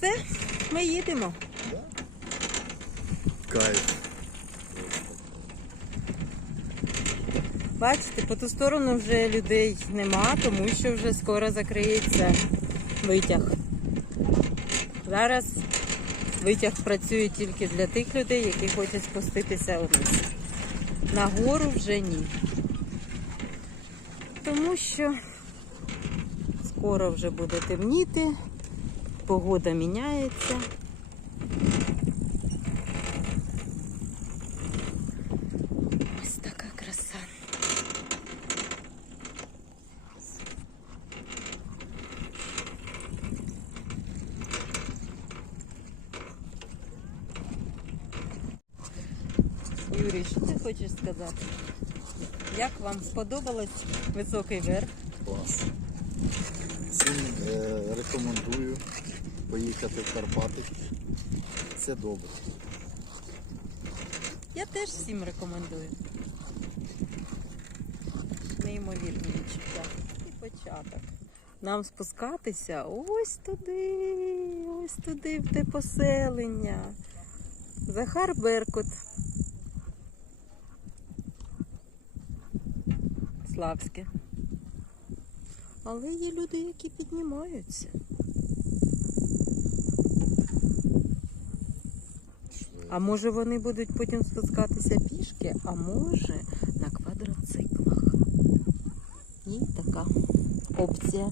Все, ми їдемо. Кайф. Бачите, по ту сторону вже людей нема, тому що вже скоро закриється витяг. Зараз витяг працює тільки для тих людей, які хочуть спуститися вниз. На гору вже ні. Тому що скоро вже буде темніти, погода міняється. Ось така краса. Юрій, що ти хочеш сказати? Як вам сподобалось високий верх? Клас. Всім е, рекомендую поїхати в Карпати. Це добре. Я теж всім рекомендую. Неймовірні відчуття. І початок. Нам спускатися ось туди, ось туди, в те поселення. Захар Беркут. Славське. Але є люди, які піднімаються. А може вони будуть потім спускатися пішки, а може на квадроциклах. Є така опція.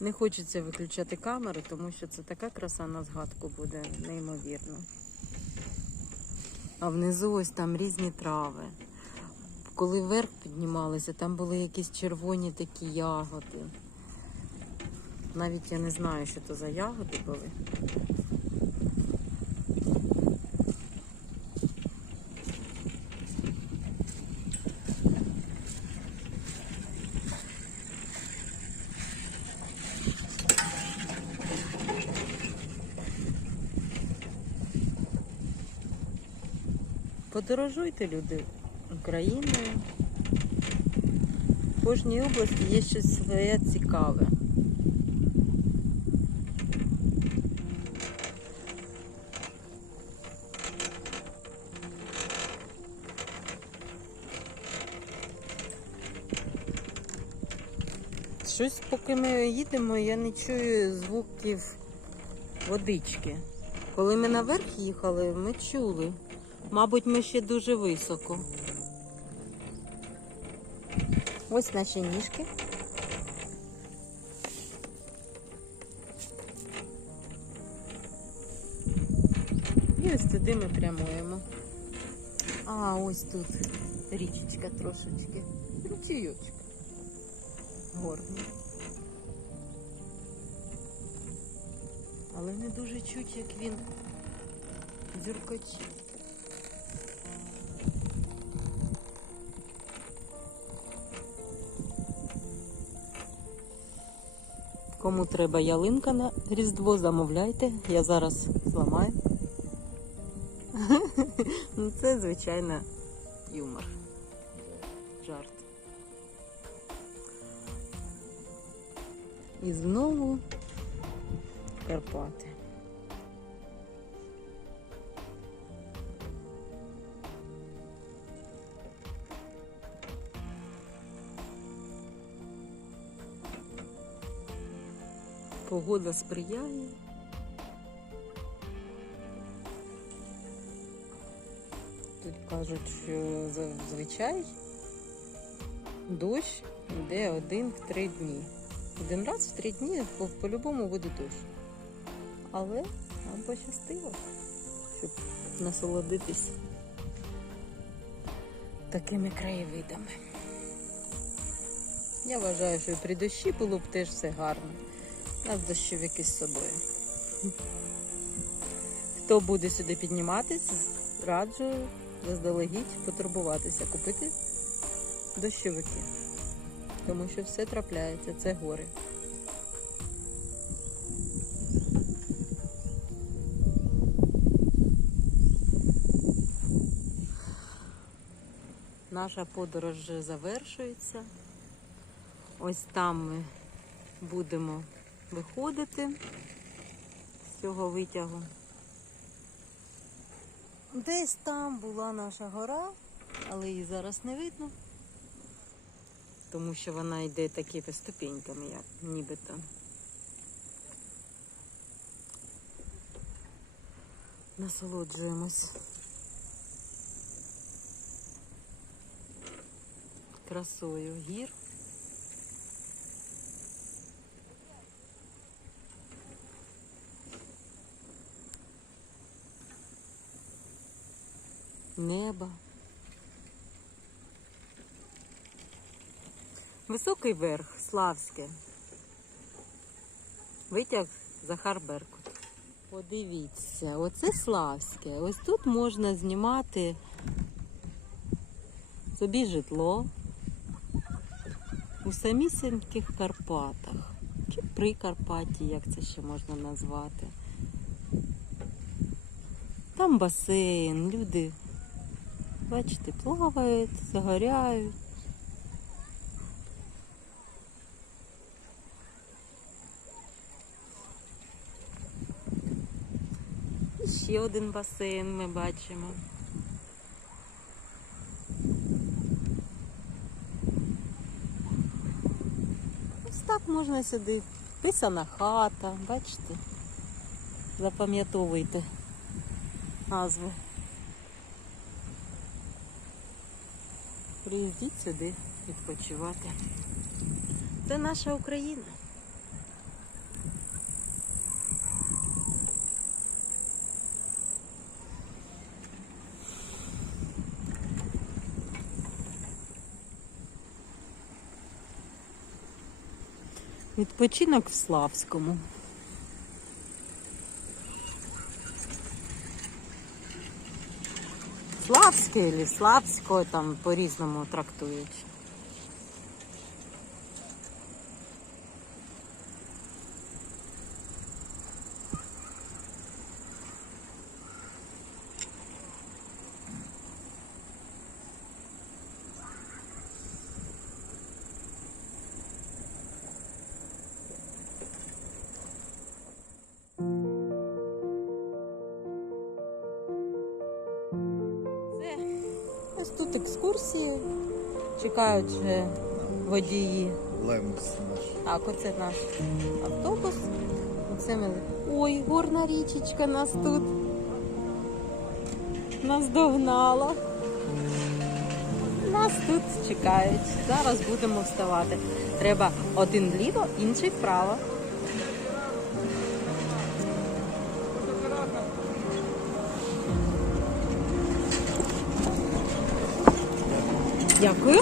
Не хочеться виключати камери, тому що це така краса на згадку буде неймовірно. А внизу ось там різні трави коли вверх піднімалися, там були якісь червоні такі ягоди. Навіть я не знаю, що то за ягоди були. Подорожуйте, люди, Україною. В кожній області є щось своє цікаве. Щось, поки ми їдемо, я не чую звуків водички. Коли ми наверх їхали, ми чули. Мабуть, ми ще дуже високо. Ось наші ніжки. І ось туди ми прямуємо. А, ось тут річечка трошечки. Ручійочка. Горний. Але не дуже чуть, як він дзюркочить. Кому треба ялинка на Різдво, замовляйте. Я зараз зламаю. Ну, це, звичайно, юмор. Жарт. І знову Карпати. Погода сприяє. Тут кажуть, що зазвичай дощ йде один в три дні. Один раз в три дні по- по-любому буде дощ. Але нам пощастило, щоб насолодитись такими краєвидами. Я вважаю, що і при дощі було б теж все гарно. Нас дощовики з собою. Хто буде сюди підніматись, раджу заздалегідь потурбуватися, купити дощовики. Тому що все трапляється, це гори. Наша подорож завершується. Ось там ми будемо виходити з цього витягу. Десь там була наша гора, але її зараз не видно, тому що вона йде такими ступеньками, як нібито. Насолоджуємось. Красою гір. Небо. Високий верх, Славське. Витяг Захар Беркут. Подивіться, оце Славське. Ось тут можна знімати собі житло у самісіньких Карпатах. Чи при Карпаті, як це ще можна назвати. Там басейн, люди, бачите, плавають, загоряють. І ще один басейн ми бачимо. Ось так можна сюди. Писана хата, бачите? Запам'ятовуйте назви. Приїздіть сюди відпочивати. Це наша Україна. Відпочинок в Славському. Славське или там по-різному трактують. Екскурсії. Чекають вже водії. Лемус наш. Так, оце наш автобус. Оце ми. Ой, горна річечка нас тут. Нас догнала. Нас тут чекають. Зараз будемо вставати. Треба один вліво, інший вправо. Дякую.